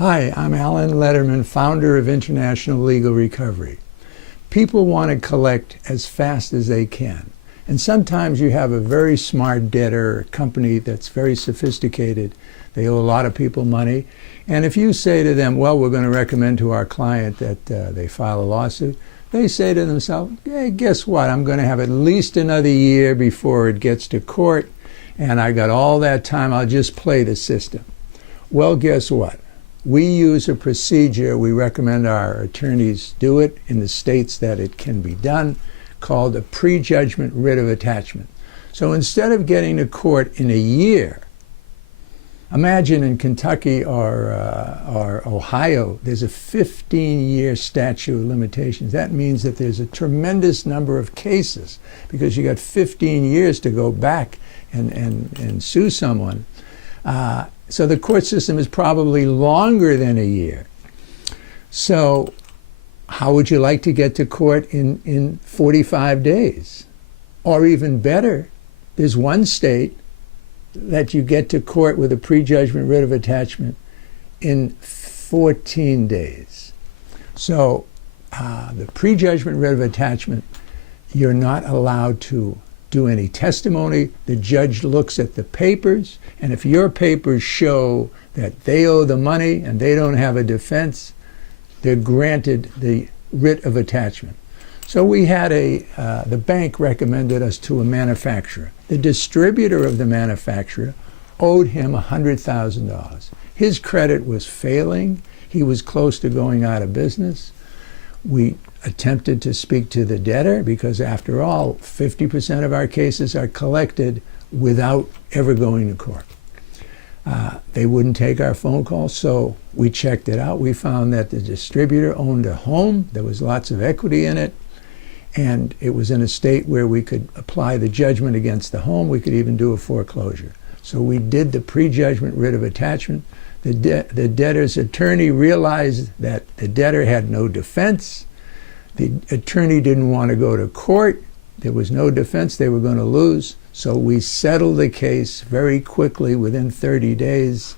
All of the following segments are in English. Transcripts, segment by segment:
Hi, I'm Alan Letterman, founder of International Legal Recovery. People want to collect as fast as they can. And sometimes you have a very smart debtor or company that's very sophisticated. They owe a lot of people money. And if you say to them, well, we're going to recommend to our client that they file a lawsuit, they say to themselves, hey, guess what? I'm going to have at least another year before it gets to court, and I got all that time. I'll just play the system. Well, guess what? We use a procedure, we recommend our attorneys do it in the states that it can be done, called a prejudgment writ of attachment. So instead of getting to court in a year, imagine in Kentucky or Ohio, there's a 15-year statute of limitations. That means that there's a tremendous number of cases because you got 15 years to go back and sue someone. So the court system is probably longer than a year. So how would you like to get to court in 45 days? Or even better, there's one state that you get to court with a prejudgment writ of attachment in 14 days. So the prejudgment writ of attachment, you're not allowed to do any testimony. The judge looks at the papers, and if your papers show that they owe the money and they don't have a defense, they're granted the writ of attachment. So we had the bank recommended us to a manufacturer. The distributor of the manufacturer owed him $100,000. His credit was failing. He was close to going out of business. We attempted to speak to the debtor because, after all, 50% of our cases are collected without ever going to court. They wouldn't take our phone call, so we checked it out. We found that the distributor owned a home. There was lots of equity in it, and it was in a state where we could apply the judgment against the home. We could even do a foreclosure. So we did the prejudgment writ of attachment. The debtor's attorney realized that the debtor had no defense. The attorney didn't want to go to court. There was no defense. They were going to lose. So we settled the case very quickly, within 30 days,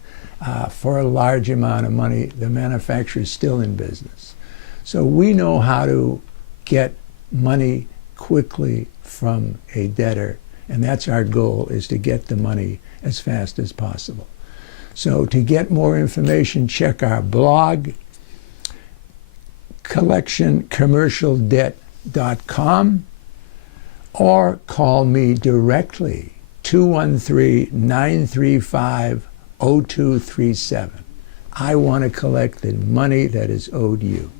for a large amount of money. The manufacturer is still in business. So we know how to get money quickly from a debtor, and that's our goal, is to get the money as fast as possible. So to get more information, check our blog, collectioncommercialdebt.com, or call me directly, 213-935-0237. I want to collect the money that is owed you.